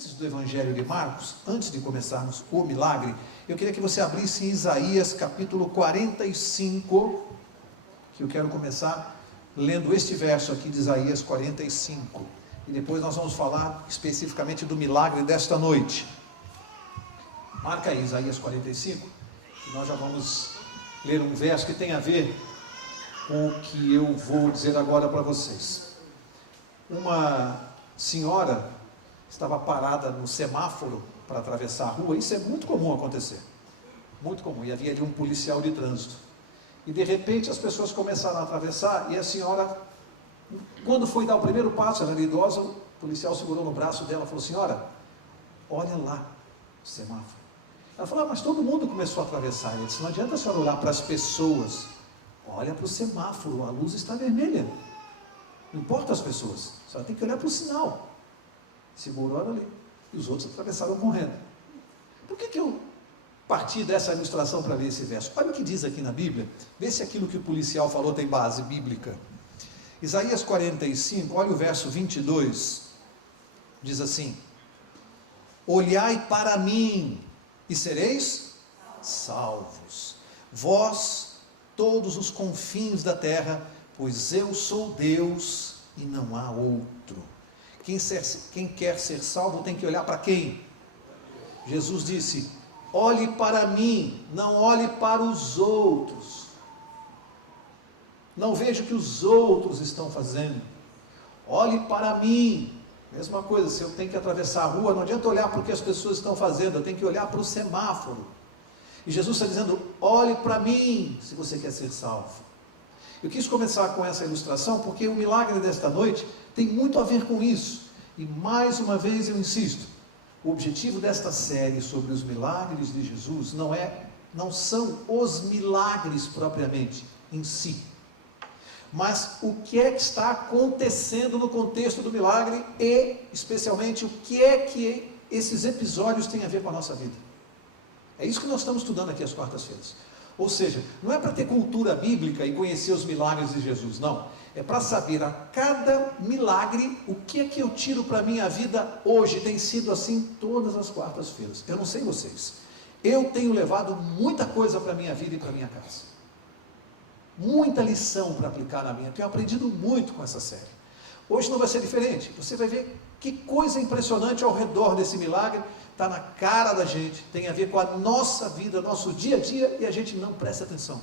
antes do Evangelho de Marcos, antes de começarmos o milagre, eu queria que você abrisse Isaías capítulo 45, que eu quero começar lendo este verso aqui de Isaías 45, e depois nós vamos falar especificamente do milagre desta noite. Marca aí Isaías 45, e nós já vamos ler um verso que tem a ver com o que eu vou dizer agora para vocês. Uma senhora estava parada no semáforo para atravessar a rua. Isso é muito comum acontecer, muito comum, e havia ali um policial de trânsito, e de repente as pessoas começaram a atravessar, e a senhora, quando foi dar o primeiro passo, ela era idosa, o policial segurou no braço dela e falou: senhora, olha lá o semáforo. Ela falou: mas todo mundo começou a atravessar. Ele disse: não adianta a senhora olhar para as pessoas, olha para o semáforo, a luz está vermelha, não importa as pessoas, a senhora tem que olhar para o sinal. Segurou ali, e os outros atravessaram correndo. Por que eu parti dessa ilustração para ler esse verso? Olha o que diz aqui na Bíblia, vê se aquilo que o policial falou tem base bíblica. Isaías 45, olha o verso 22, diz assim: olhai para mim e sereis salvos, vós todos os confins da terra, pois eu sou Deus e não há outro. Quem quer ser salvo tem que olhar para quem? Jesus disse: olhe para mim, não olhe para os outros. Não veja o que os outros estão fazendo. Olhe para mim. Mesma coisa, se eu tenho que atravessar a rua, não adianta olhar para o que as pessoas estão fazendo, eu tenho que olhar para o semáforo. E Jesus está dizendo: olhe para mim, se você quer ser salvo. Eu quis começar com essa ilustração, porque o milagre desta noite tem muito a ver com isso. E mais uma vez eu insisto, o objetivo desta série sobre os milagres de Jesus não são os milagres propriamente em si, mas o que é que está acontecendo no contexto do milagre e, especialmente, o que é que esses episódios têm a ver com a nossa vida. É isso que nós estamos estudando aqui às quartas-feiras. Ou seja, não é para ter cultura bíblica e conhecer os milagres de Jesus, não. É para saber a cada milagre o que é que eu tiro para a minha vida hoje. Tem sido assim todas as quartas-feiras. Eu não sei vocês, eu tenho levado muita coisa para a minha vida e para a minha casa. Muita lição para aplicar na minha. Tenho aprendido muito com essa série. Hoje não vai ser diferente. Você vai ver que coisa impressionante ao redor desse milagre. Está na cara da gente, tem a ver com a nossa vida, nosso dia a dia, e a gente não presta atenção.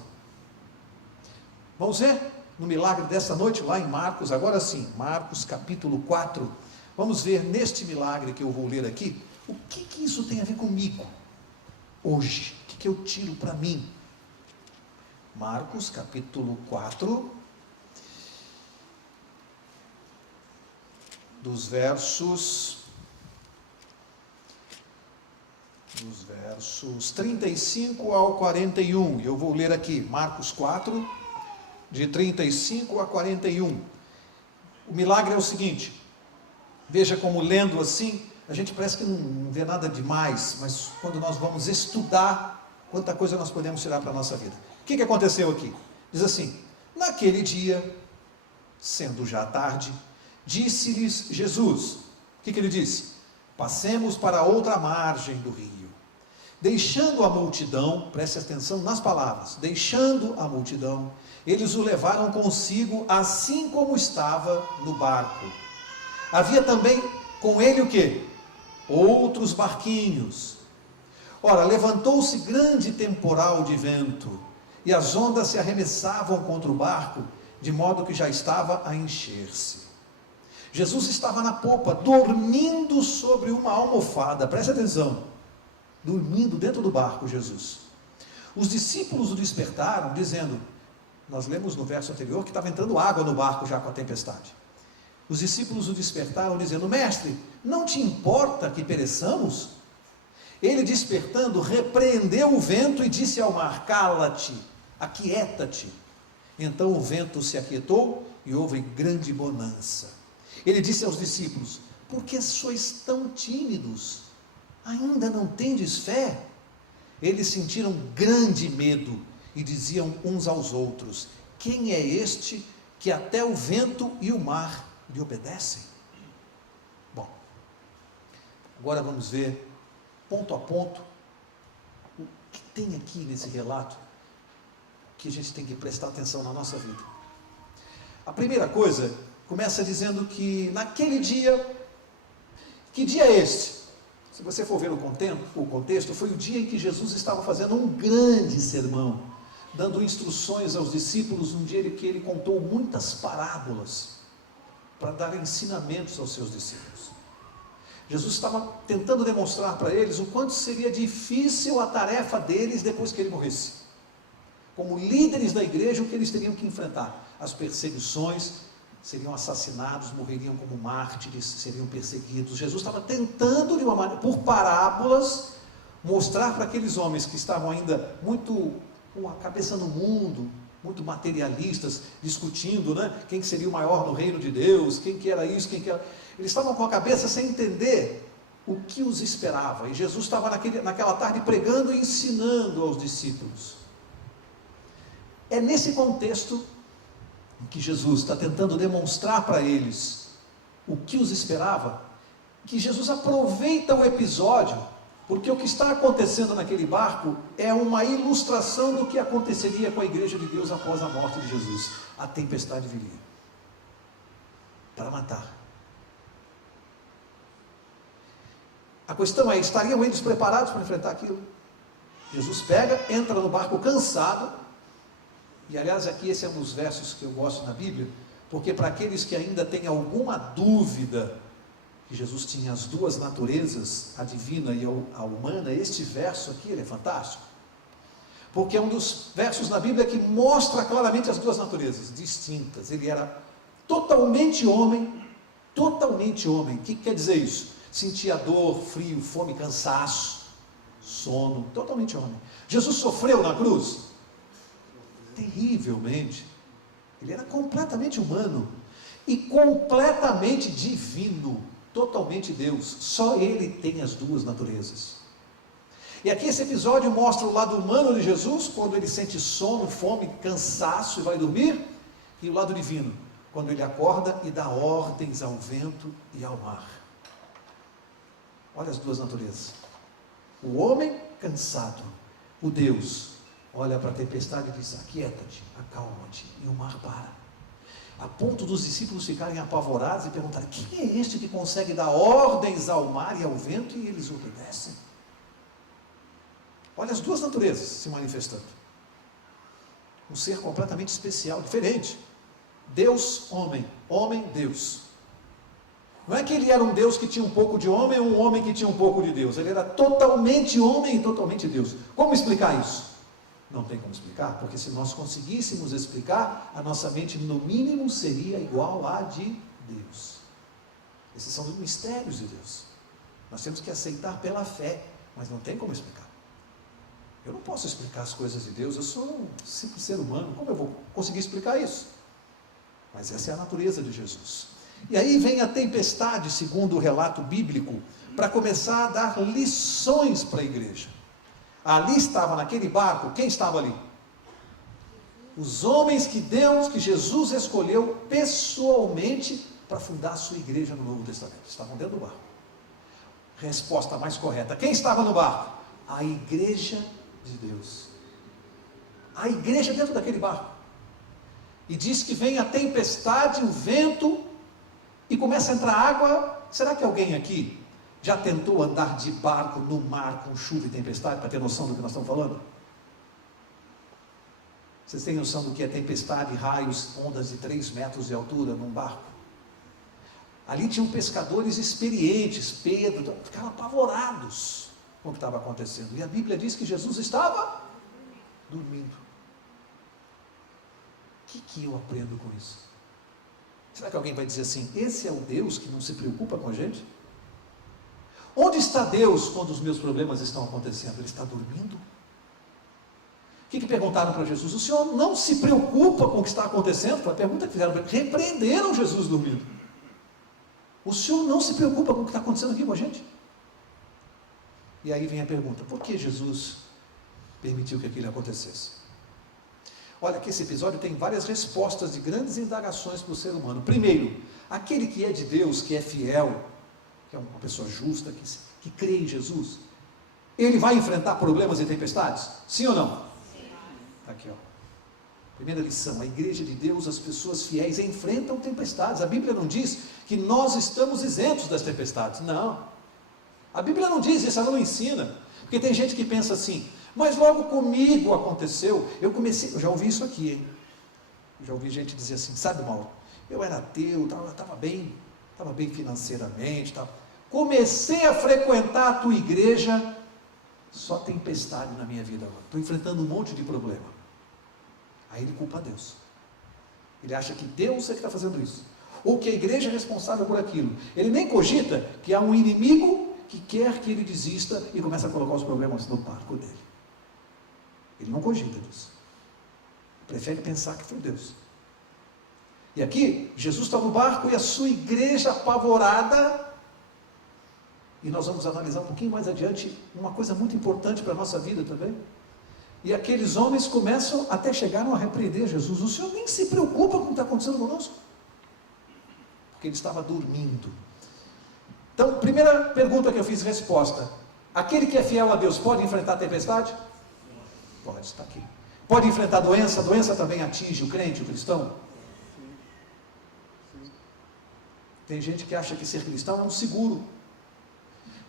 Vamos ver no milagre dessa noite, lá em Marcos, agora sim, Marcos capítulo 4, vamos ver neste milagre que eu vou ler aqui, o que isso tem a ver comigo, hoje, o que eu tiro para mim. Marcos capítulo 4, dos versos 35 ao 41, eu vou ler aqui, Marcos 4, de 35 a 41, o milagre é o seguinte, veja como lendo assim, a gente parece que não vê nada demais, mas quando nós vamos estudar, quanta coisa nós podemos tirar para a nossa vida. O que aconteceu aqui? Diz assim: naquele dia, sendo já tarde, disse-lhes Jesus, o que ele disse? Passemos para outra margem do rio. Deixando a multidão, preste atenção nas palavras, deixando a multidão, eles o levaram consigo, assim como estava no barco. Havia também com ele o quê? Outros barquinhos. Ora, levantou-se grande temporal de vento, e as ondas se arremessavam contra o barco, de modo que já estava a encher-se. Jesus estava na popa, dormindo sobre uma almofada, preste atenção, dormindo dentro do barco, Jesus. Os discípulos o despertaram, dizendo, nós lemos no verso anterior que estava entrando água no barco já com a tempestade. Os discípulos o despertaram, dizendo, mestre, não te importa que pereçamos? Ele, despertando, repreendeu o vento e disse ao mar, cala-te, aquieta-te. Então o vento se aquietou e houve grande bonança. Ele disse aos discípulos, por que sois tão tímidos? Ainda não tendes fé? Eles sentiram grande medo e diziam uns aos outros, quem é este que até o vento e o mar lhe obedecem? Bom, Agora vamos ver, ponto a ponto, o que tem aqui nesse relato que a gente tem que prestar atenção na nossa vida. A primeira coisa, começa dizendo que naquele dia, que dia é este? Se você for ver o contexto, foi o dia em que Jesus estava fazendo um grande sermão, dando instruções aos discípulos, um dia que ele contou muitas parábolas, para dar ensinamentos aos seus discípulos. Jesus estava tentando demonstrar para eles o quanto seria difícil a tarefa deles depois que ele morresse. Como líderes da igreja, o que eles teriam que enfrentar? As perseguições, seriam assassinados, morreriam como mártires, seriam perseguidos. Jesus estava tentando, de uma maneira, por parábolas, mostrar para aqueles homens que estavam ainda muito com a cabeça no mundo, muito materialistas, discutindo, né, quem que seria o maior no reino de Deus, quem que era isso, quem que era... Eles estavam com a cabeça sem entender o que os esperava. E Jesus estava naquela tarde pregando e ensinando aos discípulos. É nesse contexto em que Jesus está tentando demonstrar para eles o que os esperava, que Jesus aproveita o episódio, porque o que está acontecendo naquele barco é uma ilustração do que aconteceria com a igreja de Deus após a morte de Jesus. A tempestade viria para matar. A questão é, estariam eles preparados para enfrentar aquilo? Jesus pega, entra no barco cansado. E aliás, aqui esse é um dos versos que eu gosto na Bíblia, porque para aqueles que ainda têm alguma dúvida que Jesus tinha as duas naturezas, a divina e a humana, este verso aqui ele é fantástico, porque é um dos versos na Bíblia que mostra claramente as duas naturezas distintas. Ele era totalmente homem. O que quer dizer isso? Sentia dor, frio, fome, cansaço, sono, totalmente homem. Jesus sofreu na cruz? Terrivelmente. Ele era completamente humano e completamente divino, totalmente Deus. Só ele tem as duas naturezas. E aqui esse episódio mostra o lado humano de Jesus, quando ele sente sono, fome, cansaço e vai dormir, e o lado divino, quando ele acorda e dá ordens ao vento e ao mar. Olha as duas naturezas. O homem cansado, o Deus olha para a tempestade e diz: aquieta-te, acalma-te, e o mar para. A ponto dos discípulos ficarem apavorados e perguntarem: quem é este que consegue dar ordens ao mar e ao vento e eles obedecem? Olha as duas naturezas se manifestando. Um ser completamente especial, diferente. Deus, homem, homem, Deus. Não é que ele era um Deus que tinha um pouco de homem ou um homem que tinha um pouco de Deus. Ele era totalmente homem e totalmente Deus. Como explicar isso? Não tem como explicar, porque se nós conseguíssemos explicar, a nossa mente no mínimo seria igual à de Deus. Esses são os mistérios de Deus. Nós temos que aceitar pela fé, mas não tem como explicar. Eu não posso explicar as coisas de Deus, eu sou um simples ser humano, como eu vou conseguir explicar isso? Mas essa é a natureza de Jesus. E aí vem a tempestade, segundo o relato bíblico, para começar a dar lições para a igreja. Ali estava naquele barco, quem estava ali? Os homens que Jesus escolheu pessoalmente para fundar a sua igreja no Novo Testamento. Estavam dentro do barco. Resposta mais correta: quem estava no barco? A igreja de Deus. A igreja dentro daquele barco. E diz que vem a tempestade, o vento, e começa a entrar água. Será que alguém aqui já tentou andar de barco no mar com chuva e tempestade, para ter noção do que nós estamos falando? Vocês têm noção do que é tempestade, raios, ondas de 3 metros de altura num barco? Ali tinham pescadores experientes, Pedro, ficaram apavorados com o que estava acontecendo. E a Bíblia diz que Jesus estava dormindo. O que eu aprendo com isso? Será que alguém vai dizer assim: esse é o Deus que não se preocupa com a gente? Onde está Deus quando os meus problemas estão acontecendo? Ele está dormindo? O que perguntaram para Jesus? O Senhor não se preocupa com o que está acontecendo? Foi a pergunta que fizeram para ele. Repreenderam Jesus dormindo. O Senhor não se preocupa com o que está acontecendo aqui com a gente? E aí vem a pergunta: por que Jesus permitiu que aquilo acontecesse? Olha que esse episódio tem várias respostas de grandes indagações para o ser humano. Primeiro, aquele que é de Deus, que é fiel, que é uma pessoa justa, que crê em Jesus, ele vai enfrentar problemas e tempestades? Sim ou não? Sim. Aqui, ó. Primeira lição, a igreja de Deus, as pessoas fiéis enfrentam tempestades. A Bíblia não diz que nós estamos isentos das tempestades. Não. A Bíblia não diz isso, ela não ensina. Porque tem gente que pensa assim, mas logo comigo aconteceu. Eu já ouvi isso aqui, hein? Já ouvi gente dizer assim, sabe, Mauro, eu era ateu, estava bem financeiramente, comecei a frequentar a tua igreja, só tempestade na minha vida agora. Estou enfrentando um monte de problema. Aí ele culpa Deus. Ele acha que Deus é que está fazendo isso. Ou que a igreja é responsável por aquilo. Ele nem cogita que há um inimigo que quer que ele desista e começa a colocar os problemas no barco dele. Ele não cogita disso. Prefere pensar que foi Deus. E aqui, Jesus está no barco e a sua igreja apavorada. E nós vamos analisar um pouquinho mais adiante uma coisa muito importante para a nossa vida também. E aqueles homens começam, até chegaram a repreender Jesus. O Senhor nem se preocupa com o que está acontecendo conosco. Porque ele estava dormindo. Então, primeira pergunta que eu fiz, resposta. Aquele que é fiel a Deus pode enfrentar a tempestade? Pode, está aqui. Pode enfrentar doença? A doença também atinge o crente, o cristão? Tem gente que acha que ser cristão é um seguro.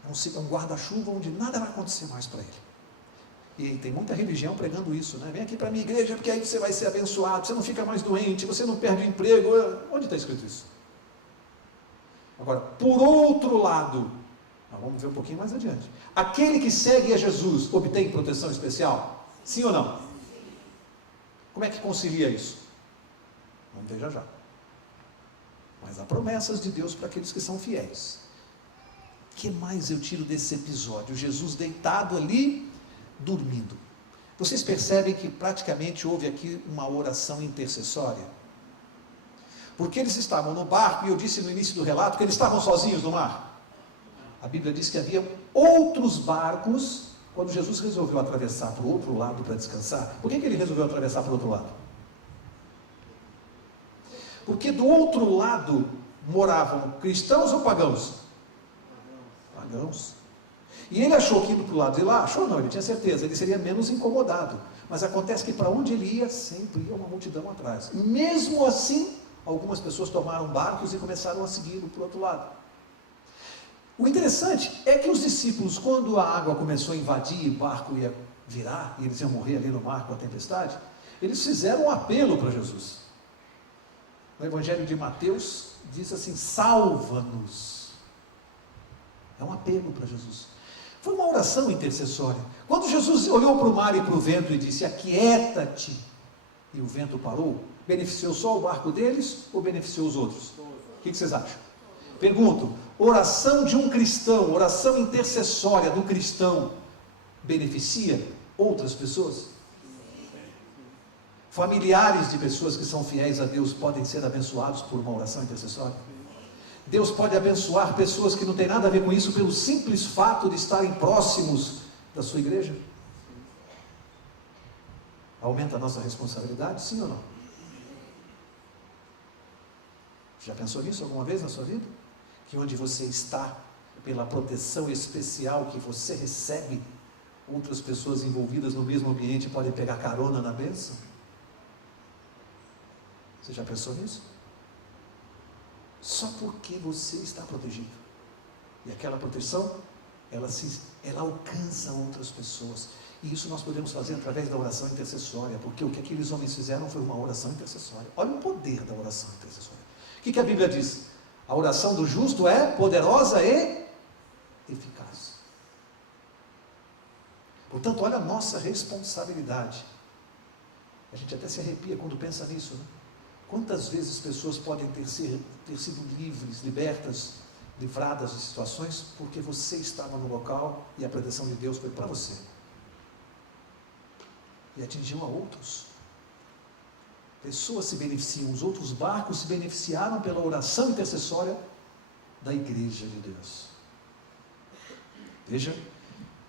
É um guarda-chuva onde nada vai acontecer mais para ele. E tem muita religião pregando isso, né? Vem aqui para a minha igreja, porque aí você vai ser abençoado, você não fica mais doente, você não perde o emprego. Onde está escrito isso? Agora, por outro lado, nós vamos ver um pouquinho mais adiante. Aquele que segue a Jesus obtém proteção especial? Sim ou não? Como é que concilia isso? Vamos ver já. Mas há promessas de Deus para aqueles que são fiéis. O que mais eu tiro desse episódio? Jesus deitado ali, dormindo. Vocês percebem que praticamente houve aqui uma oração intercessória? Porque eles estavam no barco, e eu disse no início do relato que eles estavam sozinhos no mar. A Bíblia diz que havia outros barcos, quando Jesus resolveu atravessar para o outro lado para descansar. Por que ele resolveu atravessar para o outro lado? Porque do outro lado moravam cristãos ou pagãos? Pagãos. E ele achou que indo para o lado de lá, achou não, ele tinha certeza, ele seria menos incomodado. Mas acontece que para onde ele ia, sempre ia uma multidão atrás. Mesmo assim, algumas pessoas tomaram barcos e começaram a segui-lo para o outro lado. O interessante é que os discípulos, quando a água começou a invadir e o barco ia virar, e eles iam morrer ali no mar com a tempestade, eles fizeram um apelo para Jesus. No Evangelho de Mateus, diz assim, salva-nos. É um apelo para Jesus. Foi uma oração intercessória. Quando Jesus olhou para o mar e para o vento e disse, aquieta-te, e o vento parou, beneficiou só o barco deles ou beneficiou os outros? O que vocês acham? Pergunto, oração de um cristão, oração intercessória do cristão, beneficia outras pessoas? Familiares de pessoas que são fiéis a Deus podem ser abençoados por uma oração intercessória? Deus pode abençoar pessoas que não têm nada a ver com isso pelo simples fato de estarem próximos da sua igreja? Aumenta a nossa responsabilidade, sim ou não? Já pensou nisso alguma vez na sua vida? Que onde você está, pela proteção especial que você recebe, outras pessoas envolvidas no mesmo ambiente podem pegar carona na bênção? Você já pensou nisso? Só porque você está protegido. E aquela proteção, ela alcança outras pessoas. E isso nós podemos fazer através da oração intercessória, porque o que aqueles homens fizeram foi uma oração intercessória. Olha o poder da oração intercessória. O que a Bíblia diz? A oração do justo é poderosa e eficaz. Portanto, olha a nossa responsabilidade. A gente até se arrepia quando pensa nisso, né? Quantas vezes pessoas podem ter sido livres, libertas, livradas de situações, porque você estava no local e a proteção de Deus foi para você. E atingiu a outros. Pessoas se beneficiam, os outros barcos se beneficiaram pela oração intercessória da igreja de Deus. Veja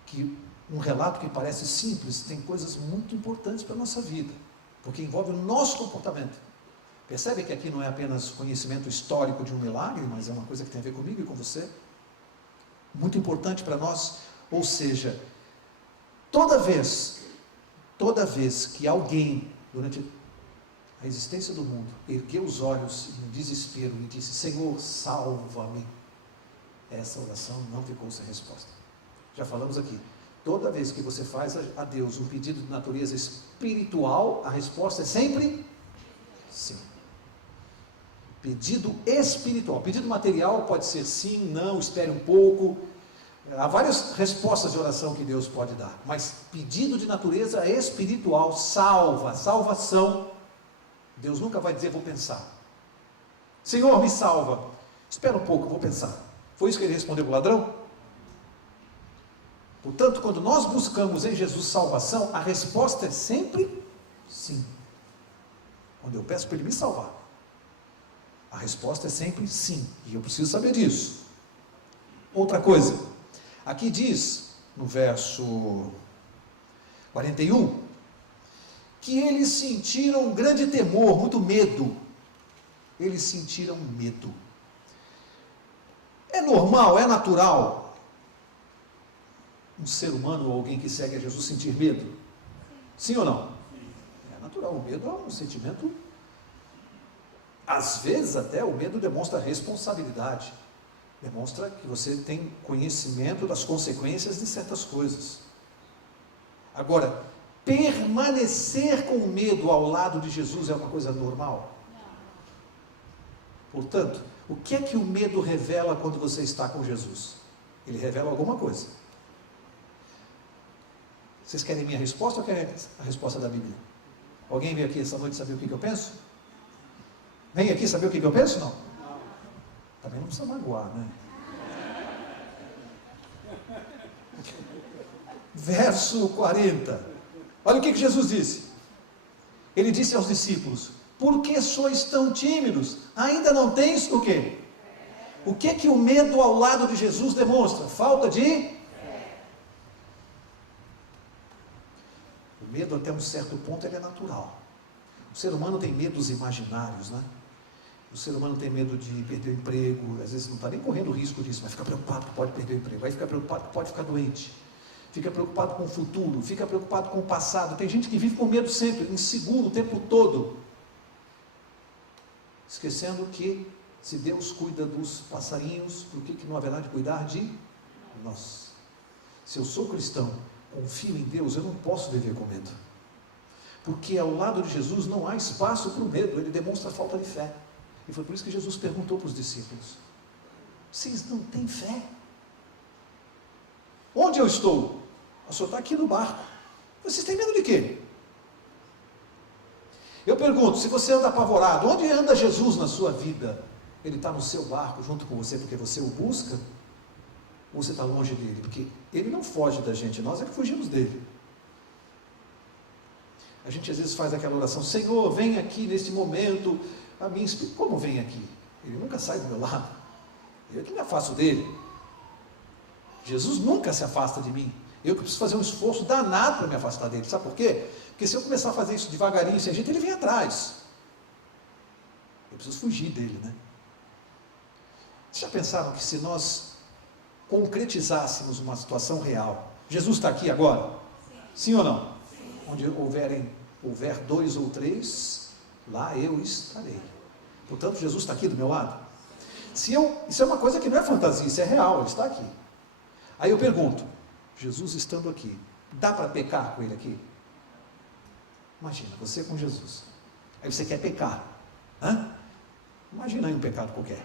que um relato que parece simples tem coisas muito importantes para a nossa vida, porque envolve o nosso comportamento. Percebe que aqui não é apenas conhecimento histórico de um milagre, mas é uma coisa que tem a ver comigo e com você? muito importante para nós. Ou seja, toda vez que alguém, durante a existência do mundo, ergueu os olhos em desespero e disse: Senhor, salva-me, essa oração não ficou sem resposta. Já falamos aqui, toda vez que você faz a Deus um pedido de natureza espiritual, a resposta é sempre sim. Pedido espiritual. Pedido material pode ser sim, não, espere um pouco. Há várias respostas de oração que Deus pode dar, mas pedido de natureza espiritual, salvação, Deus nunca vai dizer: vou pensar. Senhor, me salva. Espera um pouco, vou pensar. Foi isso que ele respondeu para o ladrão? Portanto, quando nós buscamos em Jesus salvação, a resposta é sempre sim. Quando eu peço para Ele me salvar, a resposta é sempre sim, e eu preciso saber disso. Outra coisa, aqui diz, no verso 41, que eles sentiram um grande temor, muito medo. Eles sentiram medo. É normal, é natural um ser humano ou alguém que segue a Jesus sentir medo? Sim ou não? É natural, o medo é um sentimento. Às vezes até o medo demonstra responsabilidade, demonstra que você tem conhecimento das consequências de certas coisas. Agora, permanecer com medo ao lado de Jesus é uma coisa normal? Portanto, o que é que o medo revela quando você está com Jesus? Ele revela alguma coisa. Vocês querem minha resposta ou querem a resposta da Bíblia? Alguém veio aqui essa noite saber o que eu penso? Vem aqui saber o que eu penso? Não? Também não precisa magoar, né? Verso 40. Olha o que Jesus disse. Ele disse aos discípulos: por que sois tão tímidos? Ainda não tens o quê? O que é que o medo ao lado de Jesus demonstra? Falta de fé. O medo, até um certo ponto, ele é natural. O ser humano tem medos imaginários, né? O ser humano tem medo de perder o emprego, às vezes não está nem correndo risco disso, mas fica preocupado que pode perder o emprego, vai ficar preocupado que pode ficar doente, fica preocupado com o futuro, fica preocupado com o passado. Tem gente que vive com medo sempre, inseguro o tempo todo, esquecendo que se Deus cuida dos passarinhos, por que não haverá de cuidar de nós? Se eu sou cristão, confio em Deus, eu não posso viver com medo, porque ao lado de Jesus não há espaço para o medo, ele demonstra falta de fé. E foi por isso que Jesus perguntou para os discípulos: vocês não têm fé? Onde eu estou? O senhor está aqui no barco, vocês têm medo de quê? Eu pergunto, se você anda apavorado, onde anda Jesus na sua vida? Ele está no seu barco junto com você porque você o busca? Ou você está longe dele? Porque ele não foge da gente, nós é que fugimos dele. A gente às vezes faz aquela oração: Senhor, vem aqui neste momento a mim. Como vem aqui? Ele nunca sai do meu lado, eu que me afasto dele. Jesus nunca se afasta de mim, eu que preciso fazer um esforço danado para me afastar dele. Sabe por quê? Porque se eu começar a fazer isso devagarinho, sem jeito, ele vem atrás, eu preciso fugir dele, né? Vocês já pensaram que se nós concretizássemos uma situação real, Jesus está aqui agora? Sim ou não? Sim. Onde houver 2 ou 3, lá eu estarei. Portanto, Jesus está aqui do meu lado. Isso é uma coisa que não é fantasia, isso é real, ele está aqui. Aí eu pergunto, Jesus estando aqui, dá para pecar com ele aqui? Imagina, você com Jesus, aí você quer pecar, imagina aí um pecado qualquer.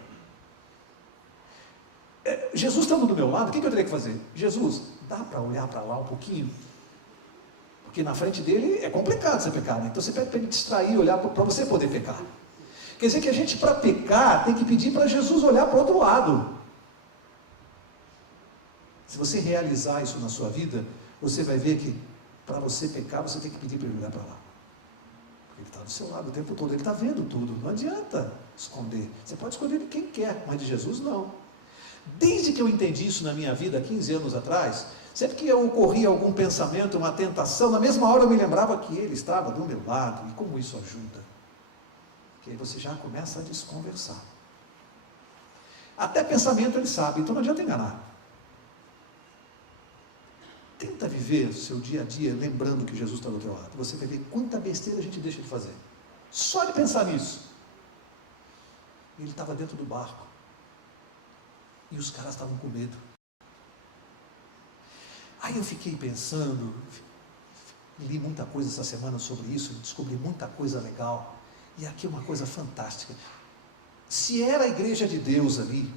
Jesus estando do meu lado, o que eu teria que fazer? Jesus, dá para olhar para lá um pouquinho? Porque na frente dele é complicado você pecar, né? Então você pede para ele distrair, olhar para você poder pecar. Quer dizer que a gente, para pecar, tem que pedir para Jesus olhar para o outro lado. Se você realizar isso na sua vida, você vai ver que para você pecar, você tem que pedir para ele olhar para lá. Porque ele está do seu lado o tempo todo, ele está vendo tudo, não adianta esconder. Você pode esconder de quem quer, mas de Jesus não. Desde que eu entendi isso na minha vida, 15 anos atrás, sempre que ocorria algum pensamento, uma tentação, na mesma hora eu me lembrava que ele estava do meu lado, e como isso ajuda. Porque aí você já começa a desconversar. Até pensamento ele sabe, então não adianta enganar. Tenta viver o seu dia a dia lembrando que Jesus está do teu lado. Você vai ver quanta besteira a gente deixa de fazer. Só de pensar nisso. Ele estava dentro do barco. E os caras estavam com medo. Aí eu fiquei pensando, li muita coisa essa semana sobre isso, descobri muita coisa legal. E aqui uma coisa fantástica. Se era a igreja de Deus ali,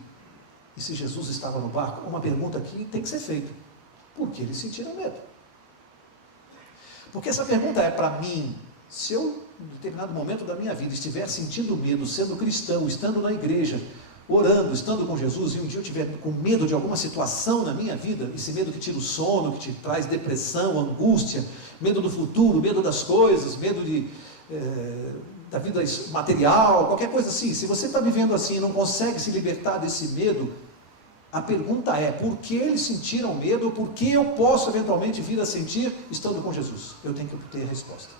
e se Jesus estava no barco, uma pergunta aqui tem que ser feita. Por que eles sentiram medo? Porque essa pergunta é para mim. Se eu, em determinado momento da minha vida, estiver sentindo medo, sendo cristão, estando na igreja, orando, estando com Jesus, e um dia eu estiver com medo de alguma situação na minha vida, esse medo que tira o sono, que te traz depressão, angústia, medo do futuro, medo das coisas, medo da vida material, qualquer coisa assim, se você está vivendo assim e não consegue se libertar desse medo, a pergunta é, por que eles sentiram medo, ou por que eu posso eventualmente vir a sentir estando com Jesus? Eu tenho que ter a resposta.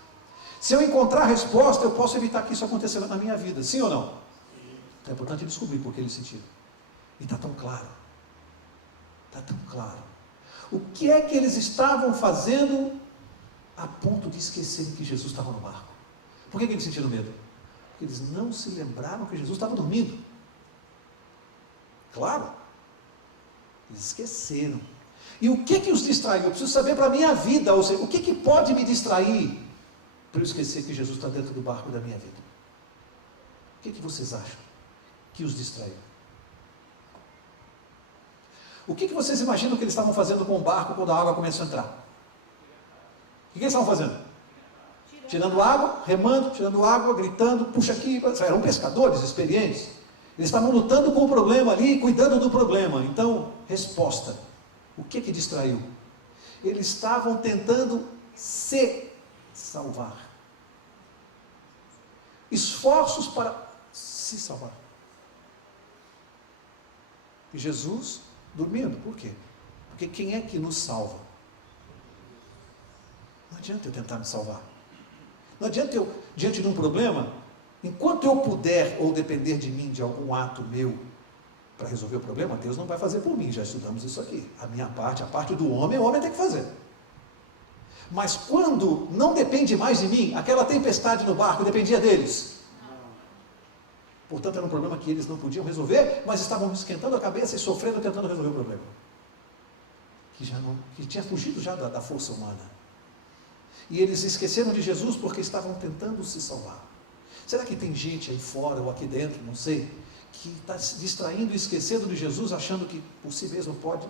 Se eu encontrar a resposta, eu posso evitar que isso aconteça na minha vida, sim ou não? É importante descobrir por que eles sentiram. E está tão claro. Está tão claro. O que é que eles estavam fazendo a ponto de esquecerem que Jesus estava no barco? Por que eles sentiram medo? Porque eles não se lembraram que Jesus estava dormindo. Claro. Eles esqueceram. E o que os distraiu? Eu preciso saber para a minha vida, ou seja, o que pode me distrair para eu esquecer que Jesus está dentro do barco da minha vida? O que vocês acham que os distraiu? O que vocês imaginam que eles estavam fazendo com o barco quando a água começou a entrar? O que eles estavam fazendo? Tirando água, remando, tirando água, gritando, puxa aqui. Eram pescadores experientes. Eles estavam lutando com o problema ali, cuidando do problema. Então, resposta. O que distraiu? Eles estavam tentando se salvar. Esforços para se salvar. E Jesus dormindo. Por quê? Porque quem é que nos salva? Não adianta eu tentar me salvar. Não adianta eu, diante de um problema, enquanto eu puder ou depender de mim, de algum ato meu, para resolver o problema, Deus não vai fazer por mim, já estudamos isso aqui. A minha parte, a parte do homem, o homem tem que fazer. Mas quando não depende mais de mim, aquela tempestade no barco dependia deles. Portanto, era um problema que eles não podiam resolver, mas estavam esquentando a cabeça e sofrendo, tentando resolver o problema. Que tinha fugido já da força humana. E eles esqueceram de Jesus porque estavam tentando se salvar. Será que tem gente aí fora ou aqui dentro, não sei, que está se distraindo e esquecendo de Jesus, achando que por si mesmo pode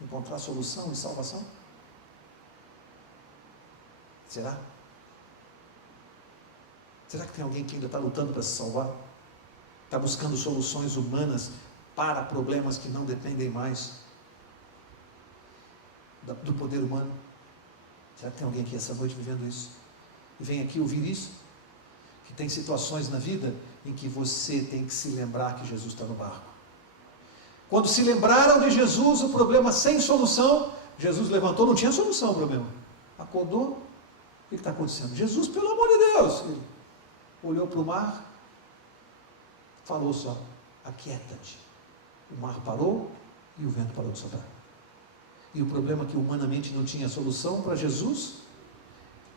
encontrar solução e salvação? Será? Será que tem alguém que ainda está lutando para se salvar? Está buscando soluções humanas para problemas que não dependem mais do poder humano? Será que tem alguém aqui essa noite vivendo isso? E vem aqui ouvir isso? Que tem situações na vida em que você tem que se lembrar que Jesus está no barco. Quando se lembraram de Jesus, o problema sem solução, Jesus levantou, não tinha solução o problema. Acordou, o que está acontecendo? Jesus, pelo amor de Deus! Ele olhou para o mar, falou só, aquieta-te. O mar parou e o vento parou de soprar. E o problema que humanamente não tinha solução para Jesus,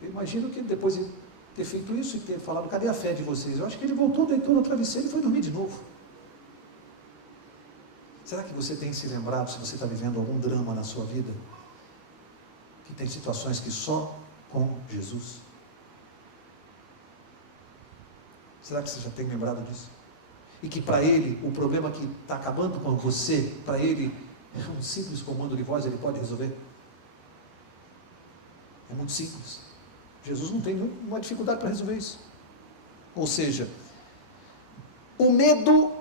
eu imagino que depois de ter feito isso e ter falado, cadê a fé de vocês? Eu acho que ele voltou, deitou no travesseiro e foi dormir de novo. Será que você tem se lembrado, se você está vivendo algum drama na sua vida, que tem situações que só com Jesus? Será que você já tem lembrado disso? E que para ele, o problema que está acabando com você, para ele, é um simples comando de voz, ele pode resolver? É muito simples. Jesus não tem nenhuma dificuldade para resolver isso. Ou seja, o medo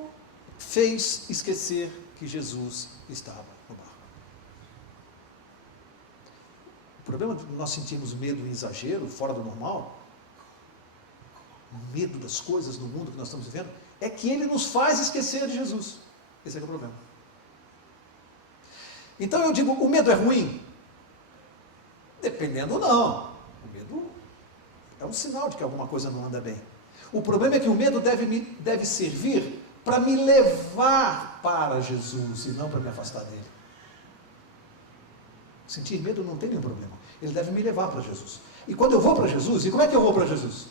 fez esquecer que Jesus estava no barco. O problema de nós sentirmos medo em exagero, fora do normal, medo das coisas no mundo que nós estamos vivendo, é que ele nos faz esquecer de Jesus. Esse é o problema. Então eu digo, o medo é ruim? Dependendo, não. O medo é um sinal de que alguma coisa não anda bem. O problema é que o medo deve servir para me levar para Jesus e não para me afastar dele. Sentir medo não tem nenhum problema. Ele deve me levar para Jesus. E quando eu vou para Jesus, e como é que eu vou para Jesus?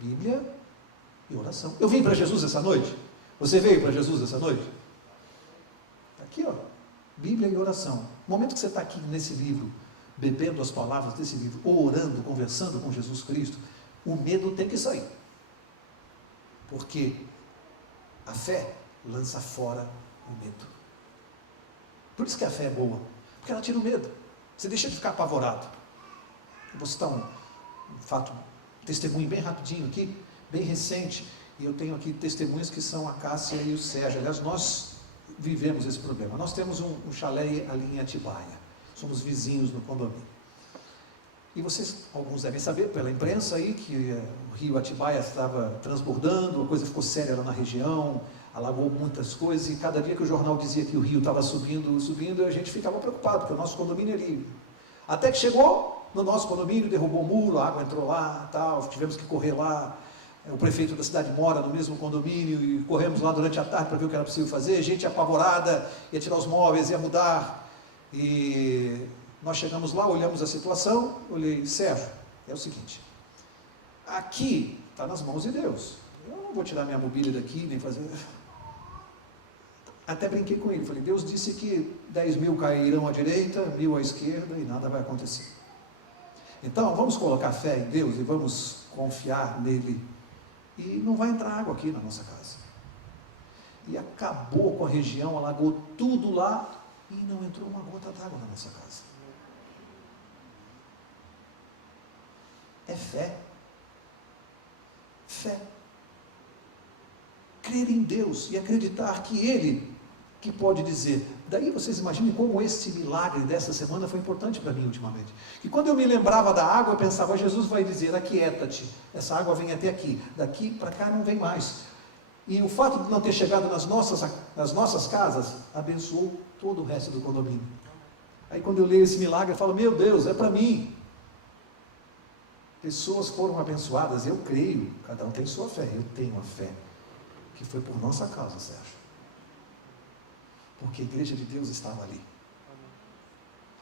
Bíblia e oração. Eu vim para Jesus essa noite? Você veio para Jesus essa noite? Está aqui, ó. Bíblia e oração. No momento que você está aqui nesse livro, bebendo as palavras desse livro, ou orando, conversando com Jesus Cristo, o medo tem que sair. Porque a fé lança fora o medo. Por isso que a fé é boa. Porque ela tira o medo. Você deixa de ficar apavorado. Eu vou citar um fato, um testemunho bem rapidinho aqui, bem recente. E eu tenho aqui testemunhas que são a Cássia e o Sérgio. Aliás, nós vivemos esse problema. Nós temos um chalé ali em Atibaia. Somos vizinhos no condomínio. E vocês, alguns devem saber pela imprensa aí, que o rio Atibaia estava transbordando, a coisa ficou séria lá na região, alagou muitas coisas, e cada dia que o jornal dizia que o rio estava subindo, a gente ficava preocupado, porque o nosso condomínio ali. Até que chegou no nosso condomínio, derrubou o muro, a água entrou lá, tal, tivemos que correr lá. O prefeito da cidade mora no mesmo condomínio, e corremos lá durante a tarde para ver o que era possível fazer, gente apavorada, ia tirar os móveis, ia mudar, e nós chegamos lá, olhamos a situação, olhei, Sérgio, é o seguinte, aqui está nas mãos de Deus, eu não vou tirar minha mobília daqui, nem fazer... Até brinquei com ele, falei, Deus disse que 10 mil cairão à direita, 1000 à esquerda, e nada vai acontecer. Então, vamos colocar fé em Deus, e vamos confiar nele, e não vai entrar água aqui na nossa casa. E acabou com a região, alagou tudo lá, e não entrou uma gota d'água na nossa casa. É fé. Fé. Crer em Deus e acreditar que Ele que pode dizer. Daí vocês imaginem como esse milagre dessa semana foi importante para mim ultimamente. Que quando eu me lembrava da água, eu pensava, Jesus vai dizer, aquieta-te, essa água vem até aqui, daqui para cá não vem mais. E o fato de não ter chegado nas nossas casas, abençoou todo o resto do condomínio. Aí quando eu leio esse milagre, eu falo, meu Deus, é para mim. Pessoas foram abençoadas, eu creio, cada um tem sua fé, eu tenho a fé, que foi por nossa causa, Sérgio. Porque a igreja de Deus estava ali.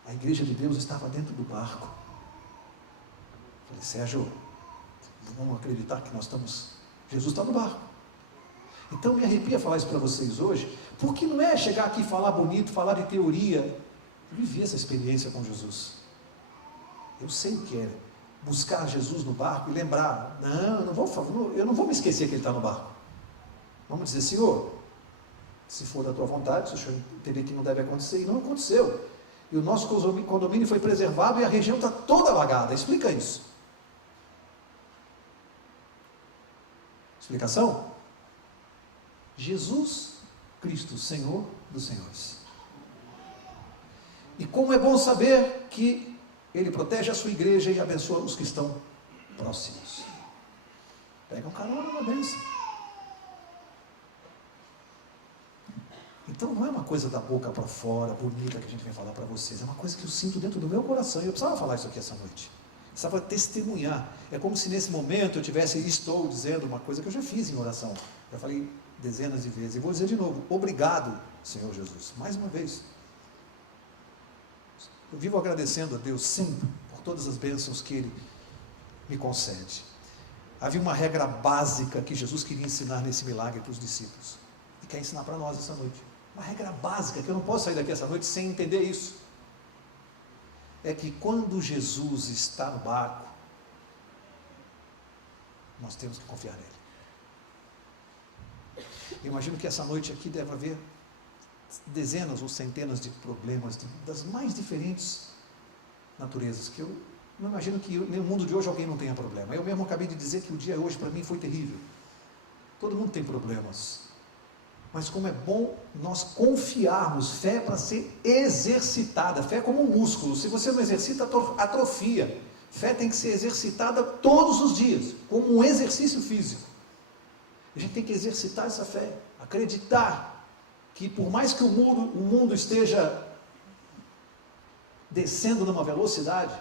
A igreja de Deus estava dentro do barco. Falei, Sérgio, vamos acreditar que nós estamos... Jesus está no barco. Então me arrepia falar isso para vocês hoje, porque não é chegar aqui e falar bonito, falar de teoria. Eu vivi essa experiência com Jesus. Eu sei o que é buscar Jesus no barco e lembrar, eu não vou me esquecer que Ele está no barco. Vamos dizer, Senhor, se for da tua vontade, se o Senhor entender que não deve acontecer, e não aconteceu. E o nosso condomínio foi preservado e a região está toda alagada. Explica isso. Explicação? Jesus Cristo, Senhor dos Senhores. E como é bom saber que Ele protege a sua igreja e abençoa os que estão próximos. Pega um carona numa bênção. Então não é uma coisa da boca para fora, bonita, que a gente vem falar para vocês. É uma coisa que eu sinto dentro do meu coração. E eu precisava falar isso aqui essa noite. Eu precisava testemunhar. É como se nesse momento eu estou dizendo uma coisa que eu já fiz em oração. Já falei dezenas de vezes. E vou dizer de novo. Obrigado, Senhor Jesus. Mais uma vez. Eu vivo agradecendo a Deus sempre por todas as bênçãos que Ele me concede. Havia uma regra básica que Jesus queria ensinar nesse milagre para os discípulos. E quer ensinar para nós essa noite. Uma regra básica, que eu não posso sair daqui essa noite sem entender isso. É que quando Jesus está no barco, nós temos que confiar nele. Eu imagino que essa noite aqui deve haver dezenas ou centenas de problemas das mais diferentes naturezas, que eu não imagino que no mundo de hoje alguém não tenha problema. Eu mesmo acabei de dizer que o dia hoje para mim foi terrível. Todo mundo tem problemas. Mas como é bom nós confiarmos, fé para ser exercitada, fé é como um músculo, se você não exercita, atrofia. Fé tem que ser exercitada todos os dias, como um exercício físico. A gente tem que exercitar essa fé, acreditar que por mais que o mundo esteja descendo numa velocidade,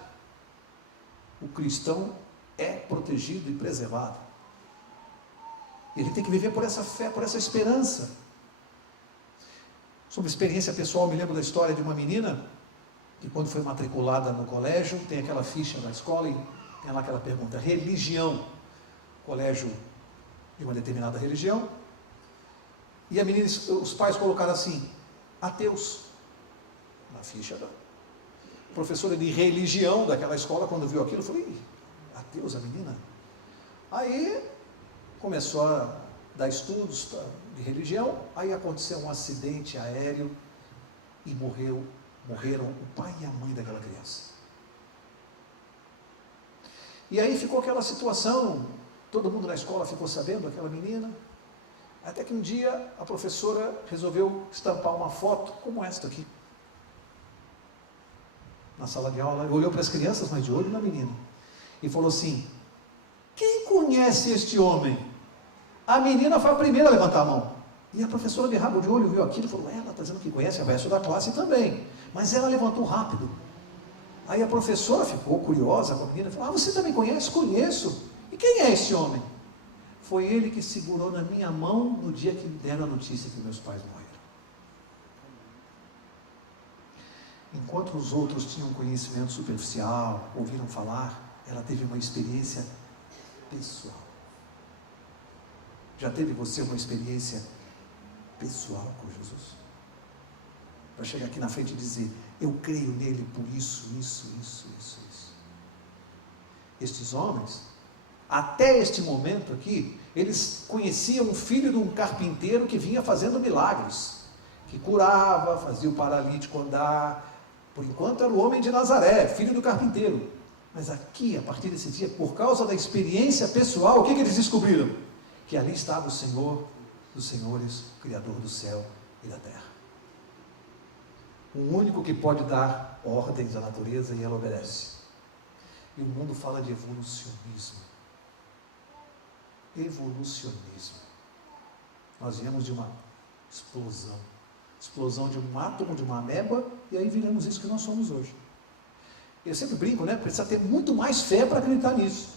o cristão é protegido e preservado. Ele tem que viver por essa fé, por essa esperança. Sobre experiência pessoal, me lembro da história de uma menina que quando foi matriculada no colégio, tem aquela ficha da escola e tem lá aquela pergunta, religião, colégio de uma determinada religião, e a menina, os pais colocaram assim, ateus, na ficha da professora de religião daquela escola, quando viu aquilo, falou, ateus a menina? Aí começou a dar estudos de religião, aí aconteceu um acidente aéreo e morreram o pai e a mãe daquela criança. E aí ficou aquela situação, todo mundo na escola ficou sabendo, aquela menina, até que um dia a professora resolveu estampar uma foto como esta aqui. Na sala de aula, olhou para as crianças, mas de olho na menina, e falou assim, quem conhece este homem? A menina foi a primeira a levantar a mão. E a professora de rabo de olho viu aquilo e falou, ela está dizendo que conhece, o resto da classe também. Mas ela levantou rápido. Aí a professora ficou curiosa com a menina, falou, você também conhece? Conheço. E quem é esse homem? Foi ele que segurou na minha mão no dia que me deram a notícia que meus pais morreram. Enquanto os outros tinham conhecimento superficial, ouviram falar, ela teve uma experiência pessoal. Já teve você uma experiência pessoal com Jesus? Para chegar aqui na frente e dizer, eu creio nele por isso. Estes homens, até este momento aqui, eles conheciam o filho de um carpinteiro que vinha fazendo milagres, que curava, fazia o paralítico andar. Por enquanto era o homem de Nazaré, filho do carpinteiro. Mas aqui, a partir desse dia, por causa da experiência pessoal, o que eles descobriram? Que ali estava o Senhor dos senhores, Criador do céu e da terra. O único que pode dar ordens à natureza e ela obedece. E o mundo fala de evolucionismo. Evolucionismo. Nós viemos de uma explosão. Explosão de um átomo, de uma ameba, e aí viramos isso que nós somos hoje. Eu sempre brinco, né? Precisa ter muito mais fé para acreditar nisso.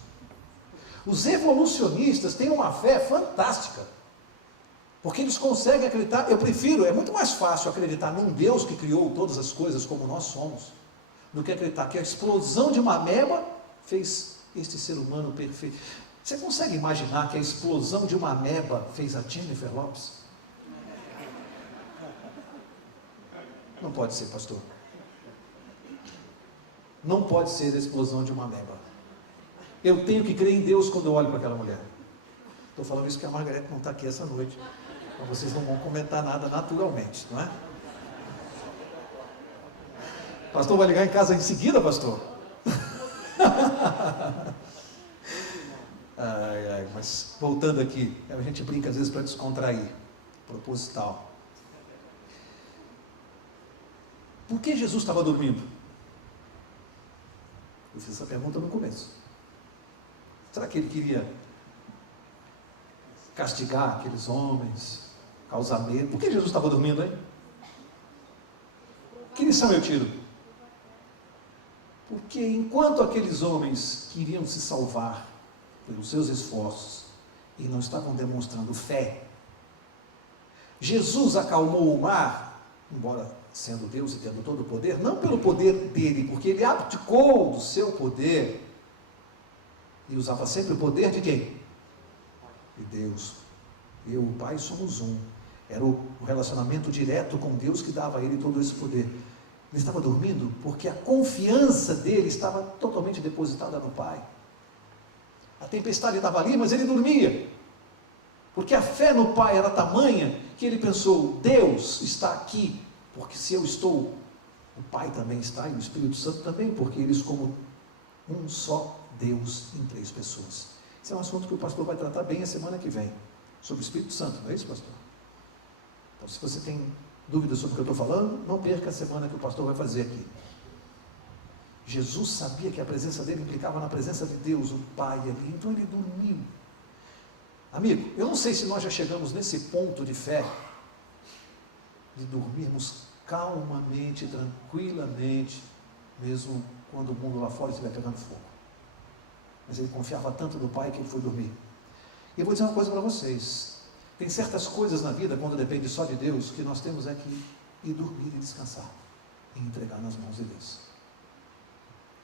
Os evolucionistas têm uma fé fantástica, porque eles conseguem acreditar, é muito mais fácil acreditar num Deus que criou todas as coisas como nós somos, do que acreditar que a explosão de uma ameba fez este ser humano perfeito. Você consegue imaginar que a explosão de uma ameba fez a Jennifer Lopez? Não pode ser, pastor. Não pode ser a explosão de uma ameba. Eu tenho que crer em Deus quando eu olho para aquela mulher. Estou falando isso porque a Margarete não está aqui essa noite. Então vocês não vão comentar nada naturalmente, não é? Pastor vai ligar em casa em seguida, pastor? Mas voltando aqui, a gente brinca às vezes para descontrair, proposital. Por que Jesus estava dormindo? Eu fiz essa pergunta no começo. Será que ele queria castigar aqueles homens, causar medo? Por que Jesus estava dormindo, hein? Que lição eu tiro? Porque enquanto aqueles homens queriam se salvar pelos seus esforços e não estavam demonstrando fé, Jesus acalmou o mar, embora sendo Deus e tendo todo o poder, não pelo poder dele, porque ele abdicou do seu poder e usava sempre o poder de quem? De Deus. Eu e o Pai somos um. Era o relacionamento direto com Deus que dava a ele todo esse poder. Ele estava dormindo porque a confiança dele estava totalmente depositada no Pai. A tempestade estava ali, mas ele dormia. Porque a fé no Pai era tamanha que ele pensou, Deus está aqui, porque se eu estou, o Pai também está, e o Espírito Santo também, porque eles como um só Deus em 3 pessoas. Esse é um assunto que o pastor vai tratar bem a semana que vem, sobre o Espírito Santo, não é isso, pastor? Então, se você tem dúvidas sobre o que eu estou falando, não perca a semana que o pastor vai fazer aqui. Jesus sabia que a presença dele implicava na presença de Deus, o Pai ali, então ele dormiu. Amigo, eu não sei se nós já chegamos nesse ponto de fé, de dormirmos calmamente, tranquilamente, mesmo quando o mundo lá fora estiver pegando fogo. Mas ele confiava tanto no Pai que ele foi dormir. E eu vou dizer uma coisa para vocês, tem certas coisas na vida, quando depende só de Deus, que nós temos é que e dormir e descansar, e entregar nas mãos de Deus.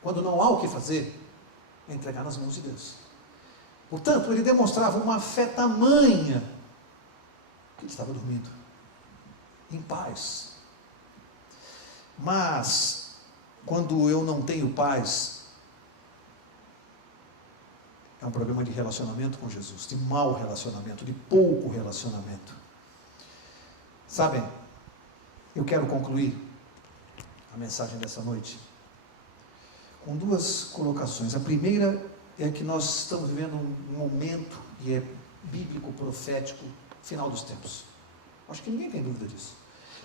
Quando não há o que fazer, é entregar nas mãos de Deus. Portanto, ele demonstrava uma fé tamanha que ele estava dormindo, em paz. Mas, quando eu não tenho paz, é um problema de relacionamento com Jesus, de mau relacionamento, de pouco relacionamento. Sabem, eu quero concluir a mensagem dessa noite com duas colocações. A primeira é que nós estamos vivendo um momento, e é bíblico, profético, final dos tempos. Acho que ninguém tem dúvida disso.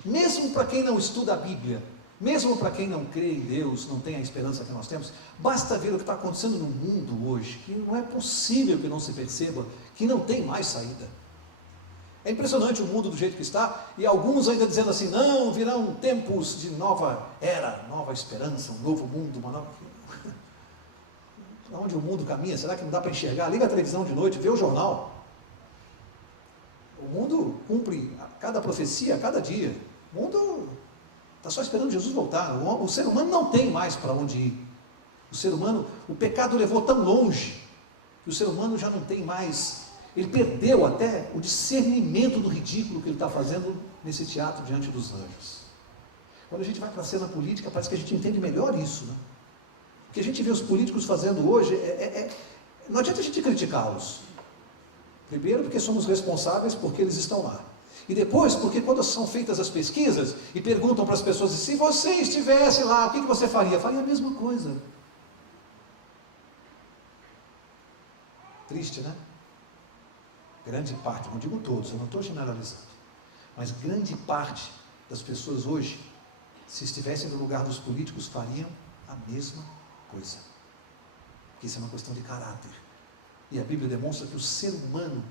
Mesmo para quem não estuda a Bíblia, mesmo para quem não crê em Deus, não tem a esperança que nós temos, basta ver o que está acontecendo no mundo hoje, que não é possível que não se perceba que não tem mais saída. É impressionante o mundo do jeito que está, e alguns ainda dizendo assim, não, virão tempos de nova era, nova esperança, um novo mundo, uma nova... Para onde o mundo caminha? Será que não dá para enxergar? Liga a televisão de noite, vê o jornal. O mundo cumpre cada profecia, a cada dia. O mundo está só esperando Jesus voltar. O ser humano não tem mais para onde ir. O ser humano, o pecado levou tão longe, que o ser humano já não tem mais... Ele perdeu até o discernimento do ridículo que ele está fazendo nesse teatro diante dos anjos. Quando a gente vai para a cena política, parece que a gente entende melhor isso, né? O que a gente vê os políticos fazendo hoje, não adianta a gente criticá-los. Primeiro, porque somos responsáveis porque eles estão lá. E depois, porque quando são feitas as pesquisas e perguntam para as pessoas, se você estivesse lá, o que você faria? Faria a mesma coisa. Triste, né? Grande parte, não digo todos, eu não estou generalizando, mas grande parte das pessoas hoje, se estivessem no lugar dos políticos, fariam a mesma coisa. Porque isso é uma questão de caráter. E a Bíblia demonstra que o ser humano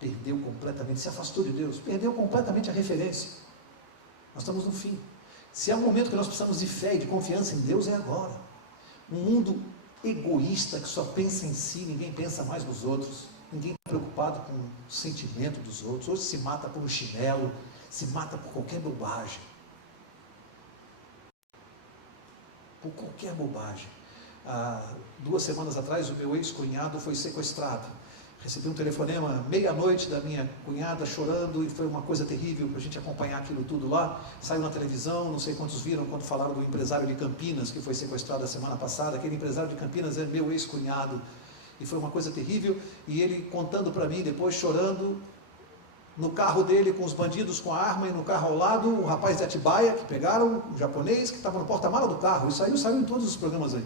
perdeu completamente, se afastou de Deus, perdeu completamente a referência. Nós estamos no fim. Se há um momento que nós precisamos de fé e de confiança em Deus, é agora. Um mundo egoísta que só pensa em si, ninguém pensa mais nos outros. Ninguém está preocupado com o sentimento dos outros. Hoje se mata por um chinelo, se mata por qualquer bobagem. Por qualquer bobagem. 2 semanas atrás, o meu ex-cunhado foi sequestrado. Recebi um telefonema meia-noite da minha cunhada chorando, e foi uma coisa terrível para a gente acompanhar aquilo tudo lá. Saiu na televisão, não sei quantos viram quando falaram do empresário de Campinas, que foi sequestrado a semana passada. Aquele empresário de Campinas é meu ex-cunhado. E foi uma coisa terrível, e ele contando para mim, depois chorando, no carro dele com os bandidos com a arma, e no carro ao lado, o rapaz de Atibaia, que pegaram, o japonês, que estava no porta-mala do carro. Isso aí saiu em todos os programas aí.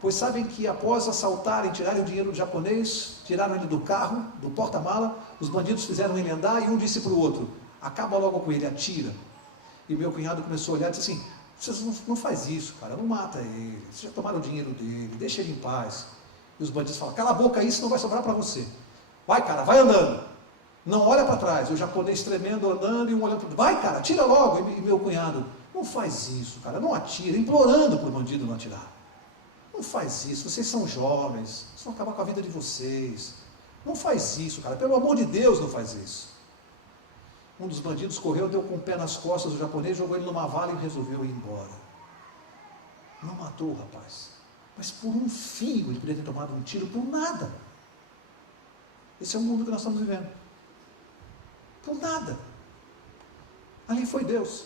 Pois sabem que após assaltarem, tirarem o dinheiro do japonês, tiraram ele do carro, do porta-mala, os bandidos fizeram ele andar, e um disse para o outro, acaba logo com ele, atira. E meu cunhado começou a olhar e disse assim, vocês não faz isso, cara, não mata ele, vocês já tomaram o dinheiro dele, deixa ele em paz. E os bandidos falam, cala a boca aí, senão vai sobrar para você. Vai, cara, vai andando. Não olha para trás. O japonês tremendo, andando, e um olhando para... Vai, cara, atira logo. E meu cunhado, não faz isso, cara, não atira. Implorando para o bandido não atirar. Não faz isso, vocês são jovens. Vocês vão acabar com a vida de vocês. Não faz isso, cara, pelo amor de Deus, não faz isso. Um dos bandidos correu, deu com o pé nas costas do japonês, jogou ele numa vala e resolveu ir embora. Não matou o rapaz. Mas por um fio ele poderia ter tomado um tiro, por nada. Esse é o mundo que nós estamos vivendo. Por nada. Ali foi Deus.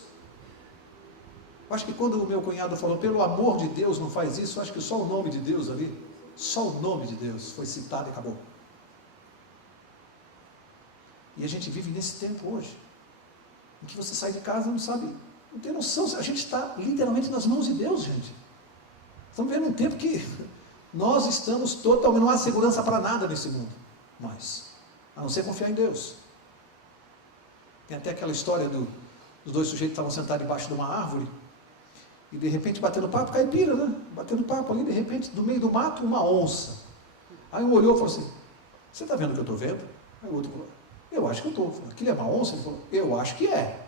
Eu acho que quando o meu cunhado falou, pelo amor de Deus, não faz isso, eu acho que só o nome de Deus ali, só o nome de Deus foi citado e acabou. E a gente vive nesse tempo hoje, em que você sai de casa e não sabe, não tem noção, a gente está literalmente nas mãos de Deus, gente. Estamos vivendo um tempo que nós estamos totalmente, não há segurança para nada nesse mundo, mas, a não ser confiar em Deus. Tem até aquela história dos dois sujeitos que estavam sentados debaixo de uma árvore, e de repente batendo papo, caipira, né? Batendo papo ali, de repente, no meio do mato, uma onça. Aí um olhou e falou assim, você está vendo o que eu estou vendo? Aí o outro falou, eu acho que eu estou. Aquilo é uma onça? Ele falou, eu acho que é.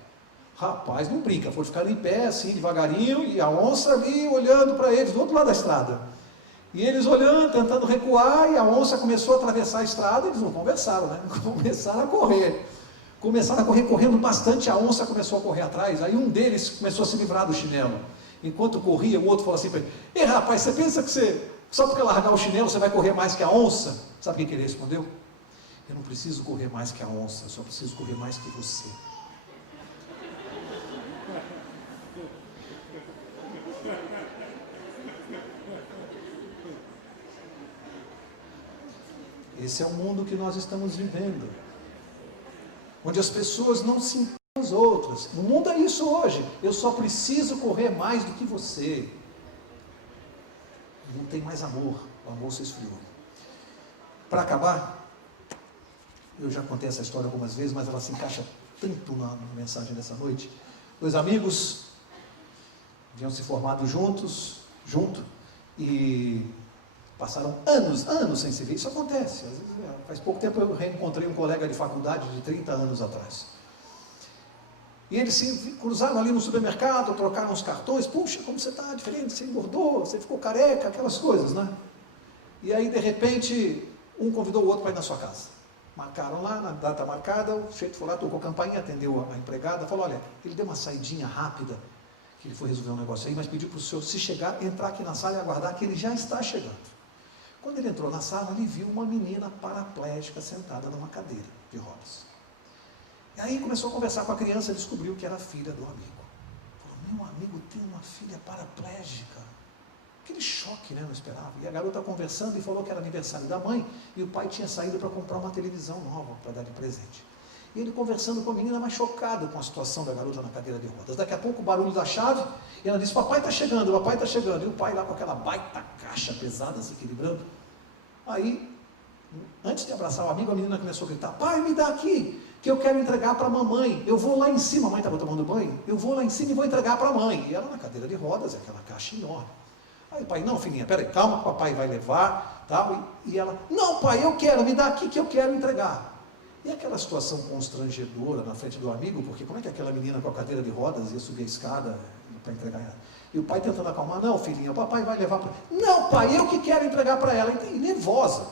Rapaz, não brinca, foram ficando em pé, assim, devagarinho, e a onça ali olhando para eles, do outro lado da estrada. E eles olhando, tentando recuar, e a onça começou a atravessar a estrada, e eles não conversaram, né? Começaram a correr. Começaram a correr correndo bastante, a onça começou a correr atrás, aí um deles começou a se livrar do chinelo. Enquanto corria, o outro falou assim para ele: ei rapaz, você pensa que só porque largar o chinelo você vai correr mais que a onça? Sabe o que ele respondeu? Eu não preciso correr mais que a onça, eu só preciso correr mais que você. Esse é o mundo que nós estamos vivendo, onde as pessoas não se importam com as outras. O mundo é isso hoje. Eu só preciso correr mais do que você. Não tem mais amor. O amor se esfriou. Para acabar, eu já contei essa história algumas vezes, mas ela se encaixa tanto na mensagem dessa noite. 2 amigos haviam se formado junto, e passaram anos sem se ver. Isso acontece. Às vezes, faz pouco tempo eu reencontrei um colega de faculdade de 30 anos atrás. E eles se cruzaram ali no supermercado, trocaram os cartões. Puxa, como você está diferente, você engordou, você ficou careca, aquelas coisas, né? E aí, de repente, um convidou o outro para ir na sua casa. Marcaram lá, na data marcada, o sujeito foi lá, tocou a campainha, atendeu a empregada, falou: olha, ele deu uma saidinha rápida, que ele foi resolver um negócio aí, mas pediu para o senhor, se chegar, entrar aqui na sala e aguardar, que ele já está chegando. Quando ele entrou na sala, ele viu uma menina paraplégica sentada numa cadeira de rodas. E aí começou a conversar com a criança, descobriu que era filha do amigo. Falou: meu amigo tem uma filha paraplégica. Aquele choque, né? Não esperava. E a garota conversando e falou que era aniversário da mãe, e o pai tinha saído para comprar uma televisão nova para dar de presente. E ele conversando com a menina, mais chocado com a situação da garota na cadeira de rodas. Daqui a pouco o barulho da chave, e ela disse: papai está chegando, papai está chegando. E o pai lá com aquela baita caixa pesada se equilibrando. Aí, antes de abraçar o amigo, a menina começou a gritar: pai, me dá aqui, que eu quero entregar para a mamãe. Eu vou lá em cima, a mãe estava tomando banho, eu vou lá em cima e vou entregar para a mãe. E ela na cadeira de rodas, aquela caixa enorme. Aí o pai: não, filhinha, peraí, calma, que o papai vai levar, tal. E ela: não, pai, eu quero, me dá aqui que eu quero entregar. E aquela situação constrangedora na frente do amigo, porque como é que aquela menina com a cadeira de rodas ia subir a escada para entregar ela? E o pai tentando acalmar: não, filhinha, o papai vai levar para... não, pai, eu que quero entregar para ela. E nervosa.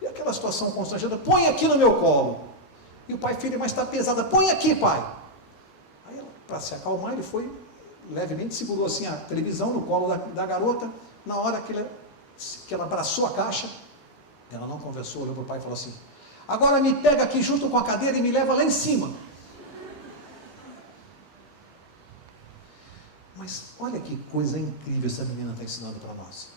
E aquela situação constrangedora: põe aqui no meu colo. E o pai: filha, mas está pesada, põe aqui, pai. Aí, para se acalmar, ele foi, levemente segurou assim a televisão no colo da garota. Na hora que ela abraçou a caixa, ela não conversou, olhou para o pai e falou assim: agora me pega aqui junto com a cadeira e me leva lá em cima. Mas olha que coisa incrível essa menina está ensinando para nós.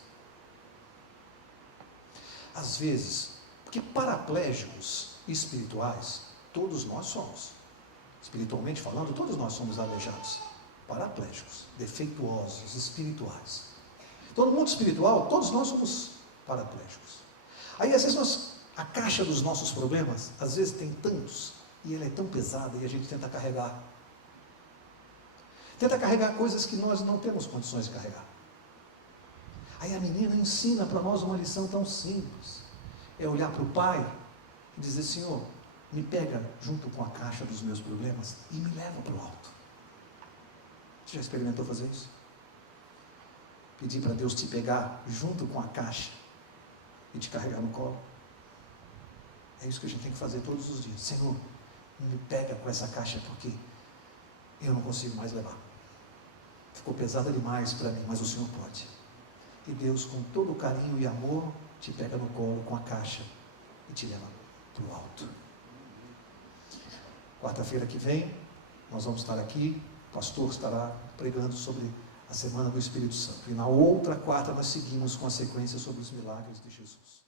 Às vezes, porque paraplégicos espirituais, todos nós somos. Espiritualmente falando, todos nós somos aleijados. Paraplégicos, defeituosos, espirituais. Todo mundo espiritual, todos nós somos paraplégicos. Aí às vezes a caixa dos nossos problemas, às vezes tem tantos, e ela é tão pesada, e a gente tenta carregar. Tenta carregar coisas que nós não temos condições de carregar. Aí a menina ensina para nós uma lição tão simples. É olhar para o pai e dizer: Senhor, me pega junto com a caixa dos meus problemas e me leva para o alto. Você já experimentou fazer isso? Pedir para Deus te pegar junto com a caixa e te carregar no colo? É isso que a gente tem que fazer todos os dias. Senhor, me pega com essa caixa, porque eu não consigo mais levar. Ficou pesada demais para mim, mas o Senhor pode. E Deus, com todo o carinho e amor, te pega no colo com a caixa e te leva para o alto. Quarta-feira que vem, nós vamos estar aqui, o pastor estará pregando sobre a Semana do Espírito Santo. E na outra quarta nós seguimos com a sequência sobre os milagres de Jesus.